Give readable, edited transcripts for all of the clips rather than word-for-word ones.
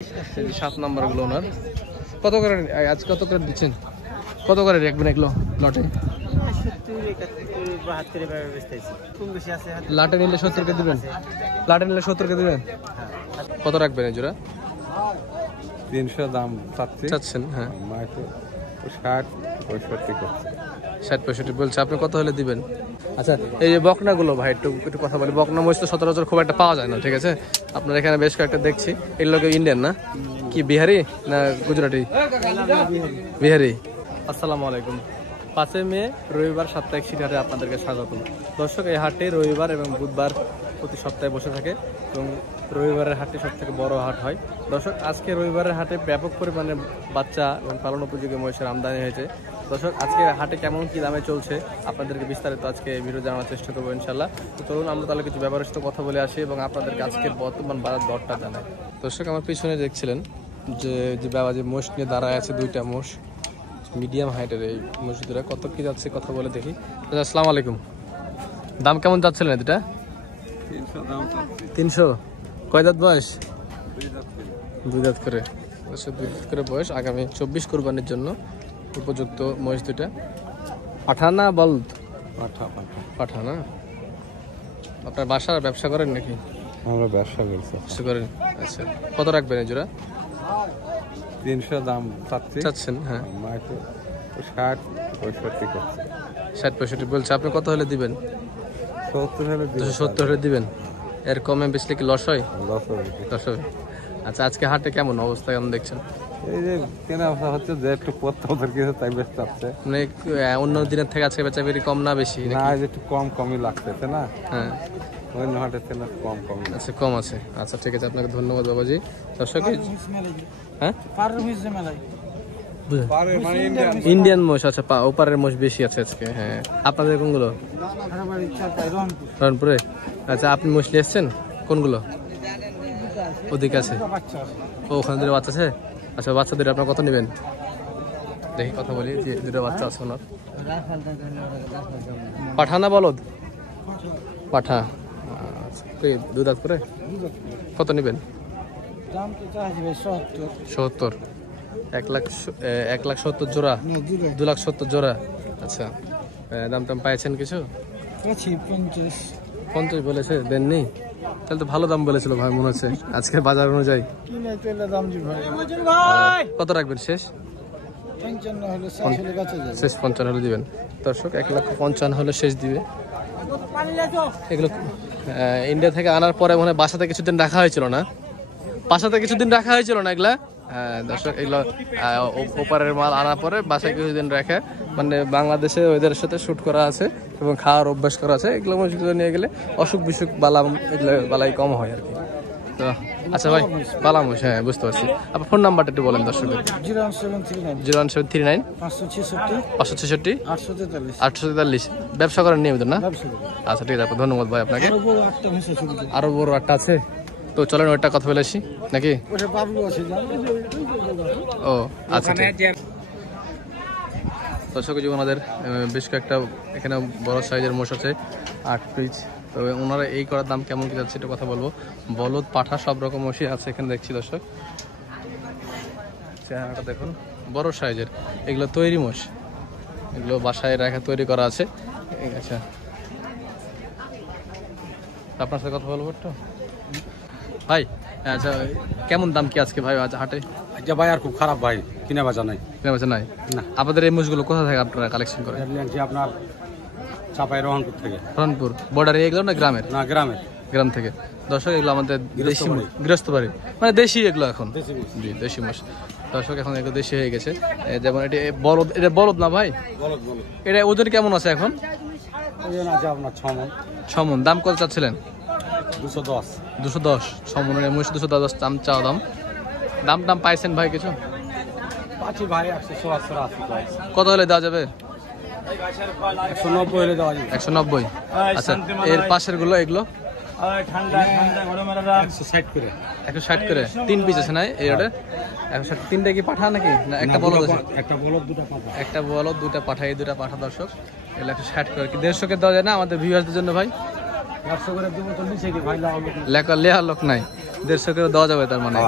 7 নম্বর গুলো ওনার কত করে আজ কত করে দিচ্ছেন? কত করে রাখবেন এগুলো লটে? লাটে নিলে 70 কে দিবেন? লাটে নিলে 70 কে দিবেন? কত রাখবেন এই জোড়া? 300 দাম চাচ্ছেন? হ্যাঁ, 60 65 করছে। 60-65 বলছে। আপনি কত হলে দিবেন? আচ্ছা, এই যে বকনাগুলো ভাই একটু একটু কথা বলি। বকনা মহিষ তো সচরাচর খুব একটা পাওয়া যায় না, ঠিক আছে? আপনার এখানে বেশ কয়েকটা দেখছি। এগুলো কি ইন্ডিয়ান না? কি বিহারি না গুজরাটি? বিহারি। আসসালামু আলাইকুম। 5 মে রবিবার সাপ্তাহিক শিকারে আপনাদেরকে স্বাগত। দর্শক, এই হাটে রবিবার এবং বুধবার প্রতি সপ্তাহে বসে থাকে এবং রবিবারের হাটে সব থেকে বড় হাট হয়। দর্শক, আজকে রবিবারের হাটে ব্যাপক পরিমাণে বাচ্চা এবং পালন উপযোগী মহিষের আমদানি হয়েছে। দর্শক, আজকে হাটে কেমন কি দামে চলছে আপনাদেরকে বিস্তারিত আজকে ভিডিও জানানোর চেষ্টা করবো ইনশাল্লাহ। তো চলুন আমরা তাহলে কিছু ব্যাপারের সাথে কথা বলে আসি এবং আপনাদেরকে আজকের বর্তমান বাজার দরটা জানাই। দর্শক, আমার পিছনে দেখছিলেন যে মোষ নিয়ে দাঁড়ায় আছে, দুইটা মোষ মিডিয়াম হাইটের। এই মোষ দুটা কত কি যাচ্ছে কথা বলে দেখি। আসসালামু আলাইকুম। দাম কেমন যাচ্ছিলেন দুটা? 300। কয় দাঁত বয়স? 2 দাঁত করে। 2 দাঁত করে বয়স। আগামী 24 কোরবানির জন্য উপযুক্ত মহিষ দুটা। পাঠা না বলদ? পাঠা না? আপনার বাসার ব্যবসা করেন নাকি? আমরা ব্যবসা করছি। করেন। আচ্ছা, কত রাখবেন এই জোড়া? 300 দাম চাচ্ছেন? হ্যাঁ, 60 65 করছে। 60-65 বলছে। আপনি কত হলে দিবেন? 70 হলে 270 হলে দিবেন? এর কমে বেশি কি লস হয়? লস হবে। লস হবে। আচ্ছা, আজকে হাটে কেমন অবস্থা কেমন দেখছেন? এই যে কেনা বেচা হচ্ছে, যে একটু পত্তর কিছু তাই বেশ চাচ্ছে। মানে অন্য দিনের থেকে আজকে বেচা বেরি কম না বেশি? না, একটু কমই লাগতেছে না। হ্যাঁ, অন্য হাটের থেকে কমই। আচ্ছা, কম আছে। আচ্ছা, ঠিক আছে, আপনাকে ধন্যবাদ বাবাজি। দর্শক, হ্যাঁ ইন্ডিয়ান মোষ। আচ্ছা, ওপারের মোষ বেশি আছে আজকে। হ্যাঁ, আপনাদের কোনগুলো? রনপুরে। আচ্ছা, আপনি মোষ নিয়ে এসছেন কোনগুলো? ওদিকে আছে। ও, ওখানে দুটো বাচ্চা আছে। আচ্ছা, বাচ্চাদের আপনার কত নেবেন দেখি, কথা বলি। যে দুটো বাচ্চা আছে ওনার। পাঠা না বলদ? পাঠা। আচ্ছা, 2 দাঁত করে। কত নেবেন? 70। 1,70,000 জোড়া? 2,70,000 জোড়া। আচ্ছা, দাম টাম পাইছেন কিছু? 50 বলেছে, দেননি? তাহলে তো ভালো দাম বলেছিল ভাই মনে হচ্ছে আজকের বাজার অনুযায়ী। কত রাখবেন শেষ? 55 হলে দিবেন। দর্শক, 1,55,000 হলে শেষ দিবে। এগুলো ইন্ডিয়া থেকে আনার পরে মনে হয় বাসাতে কিছুদিন রাখা হয়েছিল না? এগুলা? হ্যাঁ দর্শক, এগুলো ওপারের মাল আনার পরে বাসায় কিছুদিন রেখে, মানে বাংলাদেশে ওদের সাথে শুট করা আছে এবং খাওয়ার অভ্যাস করা আছে। এগুলো মসজিদে নিয়ে গেলে অসুখ বিসুখ এগুলো বালাই কম হয় আর কি। তো আচ্ছা ভাই, বালামুশ। হ্যাঁ, বুঝতে পারছি। আপনার ফোন নাম্বারটা একটু বলেন দর্শকের। 01739 566 843। ব্যবসা করেন নিয়মিত না? আচ্ছা, ঠিক আছে, ধন্যবাদ ভাই আপনাকে। আরো বড় একটা আছে, তো চলেন ওইটা কথা বলে আসি নাকি? ও আচ্ছা, দর্শক, ওনাদের বেশ কয়েকটা এখানে বড় সাইজের মোষ আছে, 8 পিস। তবে ওনারা এই করার দাম কেমন কি যাচ্ছে এটা কথা বলবো। বলদ পাঠা সব রকম মোষই আছে এখানে দেখছি। দর্শক, চেহারাটা দেখুন, বড় সাইজের। এগুলো তৈরি মোষ, এগুলো বাসায় রাখা তৈরি করা আছে। আচ্ছা, আপনার সাথে কথা বলবো একটু ভাই। আচ্ছা, কেমন দাম কি আজকে ভাই আজ হাটে? আচ্ছা ভাই, আর খুব খারাপ ভাই, কিনা বেচা নাই। নাই না? আপনাদের এই মোষগুলো কোথা থেকে আপনারা কালেকশন করেন? আপনার চাপাই রহনপুর থেকে। রহনপুর বর্ডারে এগুলো না গ্রামের? না, গ্রাম থেকে। দর্শক, এগুলো আমাদের দেশি গৃহস্থ বাড়ি, মানে দেশি এগুলো এখন। জি, দেশি মোষ। দর্শক, এখন এগুলো দেশি হয়ে গেছে। যেমন এটা বলদ, এটা বলদ না ভাই? এটা ওজন কেমন আছে এখন? আপনার 6 মণ। দাম কত চাচ্ছিলেন? 210। 6 মণের মোষ 210 দাম চাওয়া দাম। দাম পাইছেন ভাই কিছু? কত হলে দেওয়া যাবে? 190 হলে দেওয়া যাবে। 190। আচ্ছা, এর পাশের গুলো এগুলো 160 করে। 160 করে। 3 পিস আছে না এই রোডে? 160। 3টা কি পাঠা নাকি না একটা বলদ আছে? একটা বলদ, দুটো পাঠা। একটা বলদ, 2টা পাঠা। এই 2টা পাঠা দর্শক, এগুলো 160 করে। কি 150 কে দেওয়া যায় না আমাদের ভিউয়ারদের জন্য ভাই? 100 করে দেবো তো নিচে কি ভাই? লেখা লেয়ার লোক নাই। 150 করে দেওয়া যাবে তার মানে?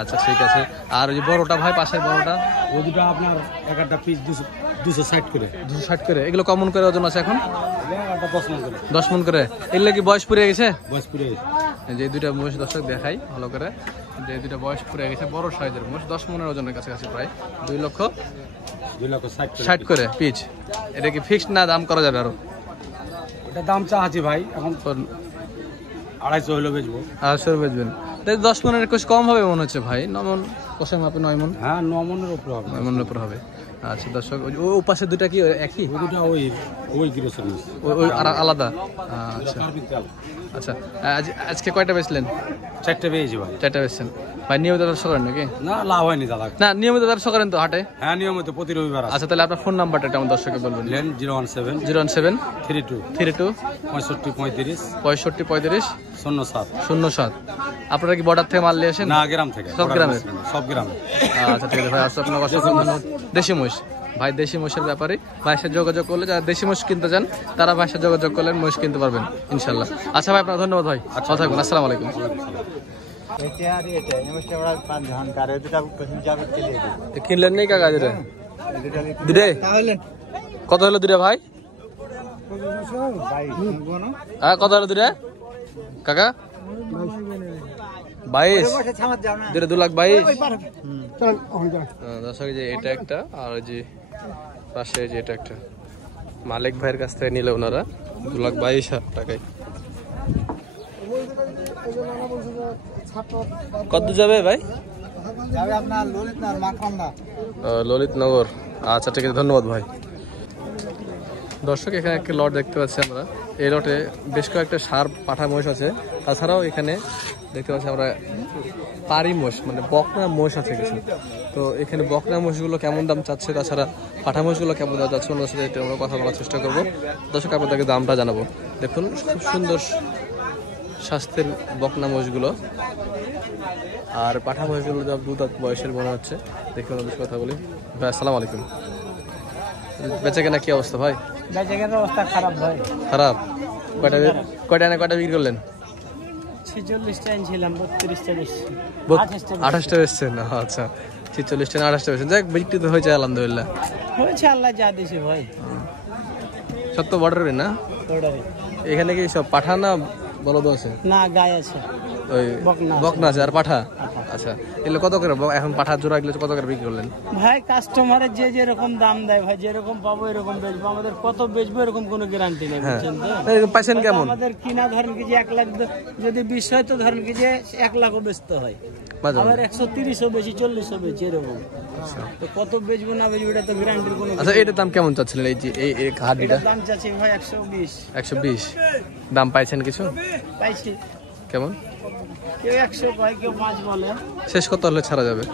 আচ্ছা ঠিক আছে। আর ওই যে বড়টা ভাই, পাশের বড়টা, ওই দুটো আপনার একটা পিস 260 করে। 260 করে। এগুলো কমন করে ওজন আছে এখন? একটা 10 মণ করে। 10 মণ করে। এগুলো কি বয়স পুড়ে গেছে? বয়স পুড়ে গেছে। যে দুইটা মোষ দর্শক দেখাই ভালো করে, যে দুইটা বয়স পুড়ে গেছে, বড় সাইজের মোষ, 10 মণের ওজনের কাছাকাছি, প্রায় 2,60,000 করে পিচ। এটা কি ফিক্সড না দাম করা যাবে আরো? এটা দাম চাচ্ছি ভাই, এখন 250 হলো বেচবো। 250 বেচবেন? 10 মণের কিছু কম হবে মনে হচ্ছে ভাই। 9 মণ কষে মাপে 9 মণ? হ্যাঁ 9 মণের উপর হবে। 9 মণের উপর হবে। আচ্ছা দর্শক, ওই পাশে দুটা কি একই? ওই দুটো ওই গ্রোসারি, ওই আলাদা? আচ্ছা আচ্ছা। আজকে কয়টা বেচলেন? 4টে পেয়েছি ভাই। 4টা বেচছেন ভাই। নিয়মিত ব্যবসা করেন নাকি? না, লাভ হয়নি দাদা। না, নিয়মিত ব্যবসা করেন তো হাটে? হ্যাঁ নিয়মিত, প্রতি রবিবার। আচ্ছা, তাহলে আপনার ফোন নাম্বারটা আমার দর্শককে বলবেন। 017 017 32 32 65 65 35 07 07। আপনারা কি বর্ডার থেকে মাল নিয়ে আসেন? না, গ্রাম থেকে। সব গ্রামে? সব গ্রামে। আচ্ছা ঠিক আছে ভাই, আসলে আপনার অসংখ্য ধন্যবাদ। দেশি মোষ ভাই, দেশি মোষের ব্যাপারে ভাইয়ের সাথে যোগাযোগ করলে, যারা দেশি মোষ কিনতে চান তারা ভাইয়ের সাথে যোগাযোগ করলেন, মোষ কিনতে পারবেন ইনশাল্লাহ। আচ্ছা ভাই, আপনার ধন্যবাদ ভাই, ভালো থাকবেন, আসসালামু আলাইকুম। কিনলেন নেই কাকা যেটা দুটে? কত হলো দুটা ভাই? হ্যাঁ, কত হলো দুটা কাকা? 22? দুটা 2,22,000। দর্শক, যে এটা একটা, আর যে পাশে যে এটা একটা, মালিক ভাইয়ের কাছ থেকে নিলে ওনারা 2,22,000 টাকায়। কত যাবে ভাই? ললিতনগর। আচ্ছা ঠিক আছে, ধন্যবাদ ভাই। দর্শক, এখানে একটা লট দেখতে পাচ্ছি আমরা। এই লটে বেশ কয়েকটা ষাঁড় পাঠা মোষ আছে, তাছাড়াও এখানে দেখতে পাচ্ছি আমরা পারি মোষ, মানে বকনা মোষ আছে কিছু। তো এখানে বকনা মোষগুলো কেমন দাম চাচ্ছে, তাছাড়া পাঠা মোষগুলো কেমন দাম চাচ্ছে, ওনার সাথে আমরা কথা বলার চেষ্টা করবো। দর্শক, আপনাদেরকে দামটা জানাবো। দেখুন খুব সুন্দর স্বাস্থ্যের বকনা মোষগুলো, আর পাঠা মোষগুলো যা 2 দাঁত বয়সের মনে হচ্ছে। দেখুন ওদের কথা বলি। ভাই আসসালামু আলাইকুম। বেচা কেনা কি অবস্থা ভাই? বেচা কেনার অবস্থা খারাপ ভাই। খারাপ? কয়টা বিক্রি করলেন? 46টা ছিলাম, 32টা বেশি, 28টা বেচছেন? আচ্ছা, 46টা 28টা বেচছেন। যাক, বিক্রি তো হয়েছে আলহামদুলিল্লাহ। হয়েছে, আল্লাহ যা দিয়েছে ভাই। সব তো বর্ডারে না? এখানে কি সব পাঠা না বলদ আছে? না, গায়ে আছে, ওই বকনা আছে আর পাঠা। আচ্ছা, এগুলো কত করে এখন পাঠা জোড়া এগুলো কত করে বিক্রি করলেন? ভাই কাস্টমারের যে যেরকম দাম দেয় ভাই, যেরকম পাবো এরকম বেচবো। আমাদের কত বেচবো এরকম কোনো গ্যারান্টি নেই, বুঝছেন তো? পাইছেন কেমন? আমাদের কিনা ধরেন কি যে 1 লাখ, যদি 20 হয় তো ধরেন কি যে 1 লাখও বেচতে হয়, আবার 130ও বেশি, 40ও বেশি, এরকম। তো কত বেচবো না বেচবো এটা তো গ্যারান্টির কোনো। আচ্ছা, এটার দাম কেমন চাচ্ছিলেন? এই যে এই হাড়িটা দাম চাচ্ছি ভাই 120। 120 দাম পাইছেন কিছু? পাইছি। কেমন? কেউ 100 পায়, কেউ 5 বলে। শেষ কত হলে ছাড়া যাবে?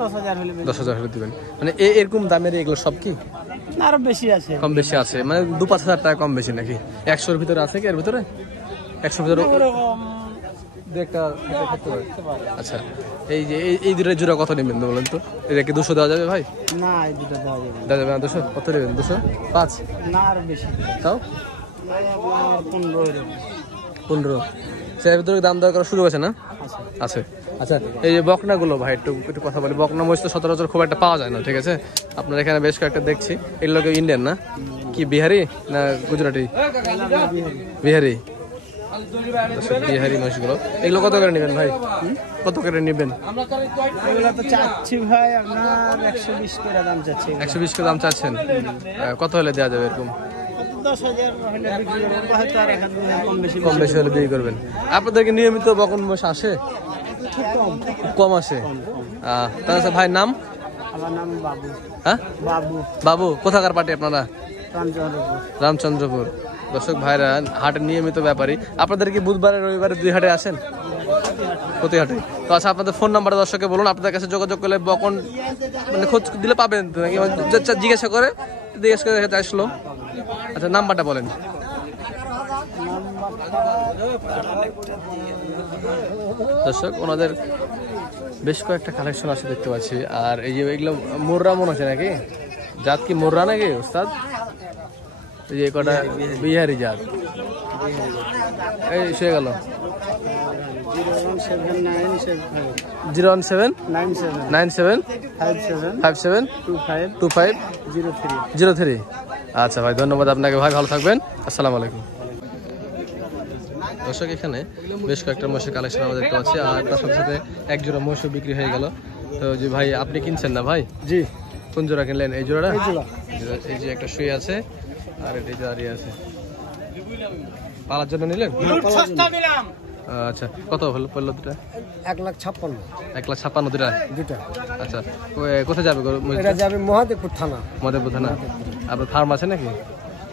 10,000 হলে। 10,000 হলে দিবেন? মানে এরকম দামের এগুলো সব কি আরো বেশি আছে? কম বেশি আছে, মানে 2-5 হাজার টাকা কম বেশি নাকি? 100-র ভিতরে আছে কি? এর ভিতরে 100-র ভিতরে আচ্ছা, এই যে এই দুটো জোড়া কত নেবেন বলেন তো? এটা কি 200 দেওয়া যাবে ভাই? না, এই দুটো দেওয়া যাবে না। দেওয়া যাবে না? 200? কত নেবেন? 205? না, আরো বেশি। তাও 15। 15? এর ভিতরে দাম দেওয়া করার সুযোগ আছে না? আছে। আচ্ছা, এই যে বকনাগুলো ভাই, একটু কথা বলি। বকনা মোষ তো সচরাচর খুব একটা পাওয়া যায় না, ঠিক আছে? আপনার এখানে বেশ কয়েকটা দেখছি। এগুলো কি ইন্ডিয়ান না? কি বিহারি না গুজরাটি? বিহারি। বিহারি মোষগুলো, এগুলো কত করে নেবেন ভাই? কত করে নেবেন? এগুলো তো চাচ্ছি ভাই আপনার 120 করে দাম চাচ্ছি। 120 করে দাম চাচ্ছেন? কত হলে দেওয়া যাবে এরকম? 10,000 হলে বিক্রি করবো, হয়তো আর 1-2 কম বেশি হলে বিক্রি করবেন। আপনাদেরকে নিয়মিত বকন মোষ আসে? কম আসে। তাহলে ভাই নাম? আমার নাম বাবু। হ্যাঁ, বাবু। বাবু, কোথাকার পার্টি আপনারা? রামচন্দ্রপুর। রামচন্দ্রপুর। দর্শক ভাইরা হাটের নিয়মিত ব্যাপারী। আপনাদের কি বুধবারে রবিবারে 2 হাটে আসেন? প্রতি হাটে। তো আচ্ছা, আপনাদের ফোন নাম্বারটা দর্শককে বলুন। আপনাদের কাছে যোগাযোগ করলে বকন মানে খোঁজ দিলে পাবেন নাকি? জিজ্ঞাসা করে আসলো। আচ্ছা, নাম্বারটা বলেন। দর্শক, ওনাদের বেশ কয়েকটা কালেকশন আছে দেখতে পাচ্ছি। আর এই যে এগুলো মোররা মনে আছে নাকি? জাত কি মোররা নাকি ওস্তাদ? এই যে কটা বিহারি জাত। এই শুয়ে গেল 017 97 57 25 03। আচ্ছা ভাই, ধন্যবাদ আপনাকে ভাই, ভালো থাকবেন, আসসালামু আলাইকুম। দর্শক এখানে বেশ কয়েকটা মহিষের কালেকশন আমরা দেখতে পাচ্ছি, আর তার সাথে সাথে এক জোড়া মহিষও বিক্রি হয়ে গেল। তো যে ভাই আপনি কিনছেন না ভাই? জি। কোন জোড়া কিনলেন? এই জোড়াটা? এই যে একটা শুয়ে আছে আর এটা দাঁড়িয়ে আছে, পালার জন্য নিলেন? আচ্ছা, কত হলো পড়লো দুটা? 1,56,000। 1,56,000 দুটা? দুটা। আচ্ছা, কোথায় যাবে? এটা যাবে মহাদেবপুর থানা। মহাদেবপুর থানা। আপনার ফার্ম আছে নাকি?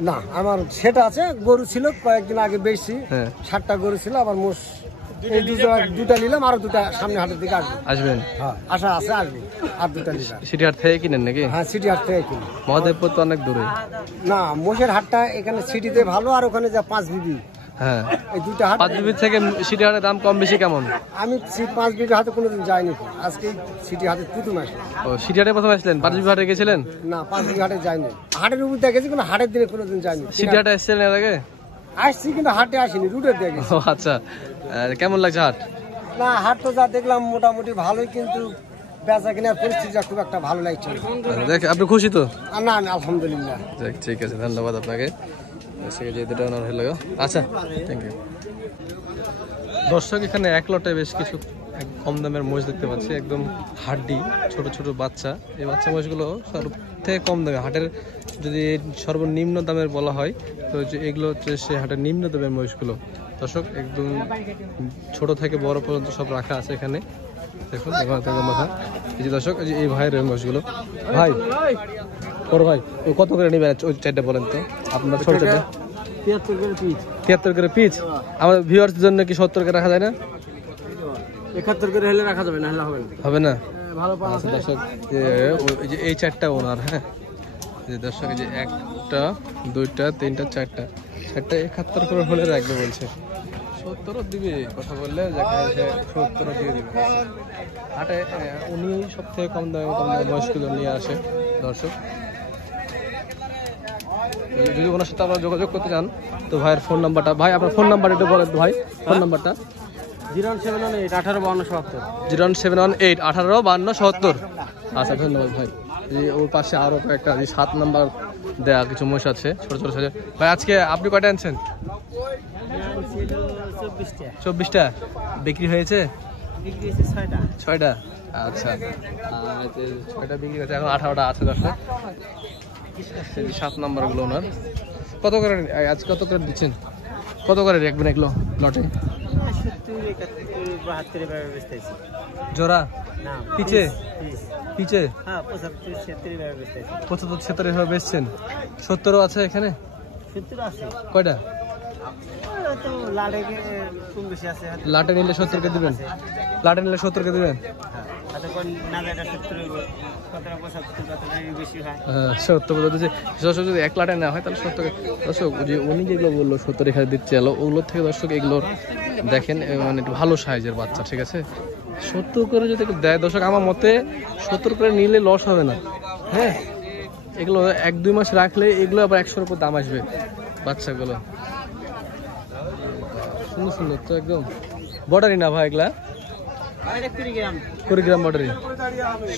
না, আমার সেটা আছে, গরু ছিল কয়েকদিন আগে বেশি। হ্যাঁ, 7টা গরু ছিল, আবার মোষ এই দুটা নিলাম, আরো দুটা সামনে হাটের দিকে আসবেন। হ্যাঁ, আশা আছে, আসবে। আর দুটা নিলাম। সিটি হাট থেকে কিনেন নাকি? হ্যাঁ, সিটি হাট থেকে কিনি। মহাদেবপুর তো অনেক দূরে। না, মোষের হাটটা এখানে সিটিতে ভালো, আর ওখানে যা 5 বিবি। হ্যাঁ, এই দুটা হাট। 5 বিবি থেকে সিটি হাটের দাম কম বেশি কেমন? আমি 5 বিবি হাটে কোনোদিন যাইনি, আজকে সিটি হাটে প্রথম আসি। ও, সিটি হাটে প্রথম আসলেন? 5 বিবি হাটে গেছিলেন? না, 5 বিবি হাটে যাইনি। হাটের উপর দিয়ে গেছি, কোনো হাটের দিনে কোনোদিন যাইনি। সিটি হাটে এসেছিলেন এর আগে? আসছি, কিন্তু হাটে আসিনি, রুটের দিয়ে গেছি। ও আচ্ছা, কেমন লাগছে হাট? না, হাট তো যা দেখলাম মোটামুটি ভালোই, কিন্তু বেচা কেনার পরিস্থিতিটা খুব একটা ভালো লাগছে না। দেখ, আপনি খুশি তো? না, আমি আলহামদুলিল্লাহ। ঠিক আছে, ধন্যবাদ আপনাকে। যে দুটো ওনার হয়ে গেল। আচ্ছা, থ্যাংক ইউ। দর্শক এখানে এক লটে বেশ কিছু কম দামের মহিষ দেখতে পাচ্ছি, একদম হাড্ডি ছোট ছোট বাচ্চা। এই বাচ্চা মহিষগুলো সব থেকে কম দামে, হাটের যদি সর্বনিম্ন দামের বলা হয় তো এগুলো হচ্ছে সে হাটের নিম্ন দামের মহিষগুলো। দর্শক একদম ছোট থেকে বড় পর্যন্ত সব রাখা আছে এখানে, দেখুন মাথা। এই যে দর্শক, এই ভাইয়ের মহিষগুলো। ভাই, বড় ভাই, কত করে নেবেন ওই চারটা বলেন তো আপনার? ছোট চারটা 73 করে পিস। আমাদের ভিউয়ার্সের জন্য কি 70 করে রাখা যায় না? 71 করে হলে রাখা যাবে, না হলে হবে না। হবে না? ভালো পাওয়া আচ্ছা দর্শক, এই চারটা ওনার। হ্যাঁ, যে দর্শক, এই যে 1টা 2টা 3টা 4টা 71 করে হলে রাখবে বলছে। 70 দিবে কথা বললে, যেখানে 70 দিয়ে দিবে। হাটে উনি সব থেকে কম দামে মহিষগুলো নিয়ে আসে। দর্শক, যদি ওনার সাথে আপনারা যোগাযোগ করতে চান তো ভাইয়ের ফোন নাম্বারটা, ভাই আপনার ফোন নাম্বারটা একটু বলেন ভাই, ফোন নাম্বারটা? 078 1852 078 1852 আচ্ছা, ধন্যবাদ ভাই। ওর পাশে আরো কয়েকটা 7 নাম্বার দেয়া কিছু মহিষ আছে, ছোট ছোট সাইজের। ভাই আজকে আপনি কয়টা আনছেন? 24টা বিক্রি হয়েছে? 6টা। আচ্ছা, 6টা বিক্রি হয়েছে, এখন 18টা আছে। দর্শক, 7 নাম্বার গুলো ওনার। কত করে আজকে কত করে দিচ্ছেন? কত করে রাখবেন এগুলো লটে? জোড়া পিছে পিছে 75-76 এভাবে বেচছেন? 70ও আছে এখানে? কয়টা? লাটে নিলে 70 কে দিবেন? লাটে নিলে 70 কে দিবেন? 70 বলতে, যদি 1 লাটে নেওয়া হয় তাহলে 70। দর্শক, যে উনি যেগুলো বললো 70 এখানে দিচ্ছে, ওগুলোর থেকে দর্শক এগুলোর দেখেন মানে একটু ভালো সাইজের বাচ্চা, ঠিক আছে? 70 করে যদি দেয় দর্শক, আমার মতে 70 করে নিলে লস হবে না। হ্যাঁ, এগুলো 1-2 মাস রাখলে এগুলো আবার 100-এর উপর দাম আসবে বাচ্চাগুলো। সুন্দর সুন্দর তো, একদম বর্ডারি না ভাই এগুলা? 20 গ্রাম বর্ডারি,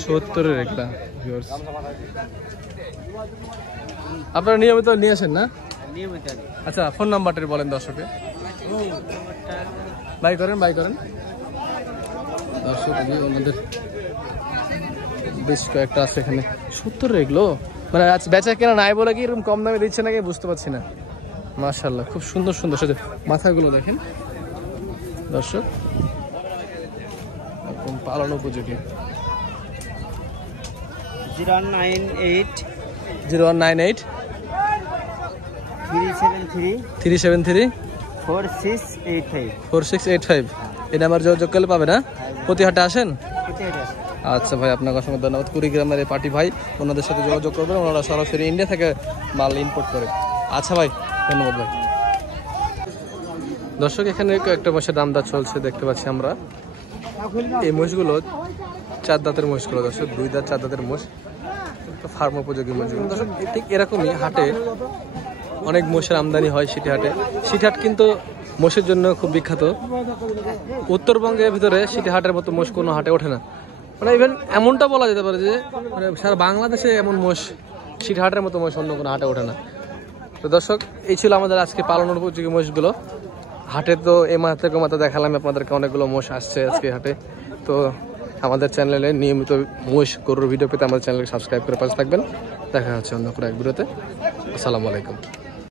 70-এর এগুলা। আপনারা নিয়মিত নিয়ে আসেন না? আচ্ছা, ফোন নাম্বারটা বলেন দর্শকে। বাই করেন দর্শক, ওনাদের বেশ কয়েকটা আছে এখানে। 70 এগুলো মানে আচ্ছা, বেচা কেনা নাই বলে কি এরকম কম দামে দিচ্ছে নাকি বুঝতে পারছি না। মাশাআল্লাহ, খুব সুন্দর সুন্দর সাথে মাথাগুলো দেখেন দর্শক, একদম পালন উপযোগী। 098 098 373 4685। এই নাম্বার যোগাযোগ করলে পাবে না? প্রতি হাটে আসেন? আচ্ছা ভাই, আপনাকে অসংখ্য ধন্যবাদ। 20 গ্রামের এই পার্টি ভাই, ওনাদের সাথে যোগাযোগ করবেন, ওনারা সরাসরি ইন্ডিয়া থেকে মাল ইম্পোর্ট করে। আচ্ছা ভাই, ধন্যবাদ ভাই। দর্শক, এখানে একটা মহিষের দাম দর চলছে দেখতে পাচ্ছি আমরা। এই মহিষগুলো 4 দাঁতের মহিষগুলো দর্শক, 2 দাঁত 4 দাঁতের মহিষ, ফার্ম উপযোগী মহিষগুলো দর্শক। ঠিক এরকমই হাটে অনেক মহিষের আমদানি হয় সিটি হাটে। সিটি হাট কিন্তু মোষের জন্য খুব বিখ্যাত। উত্তরবঙ্গের ভিতরে সিটি হাটের মতো মোষ কোনো হাটে ওঠে না, মানে ইভেন এমনটা বলা যেতে পারে যে মানে সারা বাংলাদেশে এমন মোষ সিটি হাটের মতো মোষ অন্য কোনো হাটে ওঠে না। তো দর্শক, এই ছিল আমাদের আজকে পালনের উপযোগী মোষগুলো। হাটে তো এই মাথা মাথা দেখালাম আপনাদেরকে, অনেকগুলো মোষ আসছে আজকে হাটে। তো আমাদের চ্যানেলে নিয়মিত মোষ গরুর ভিডিও পেতে আমাদের চ্যানেলকে সাবস্ক্রাইব করে পাশে থাকবেন। দেখা হচ্ছে অন্য কোনো এক ভিডিওতে। আসসালামু আলাইকুম।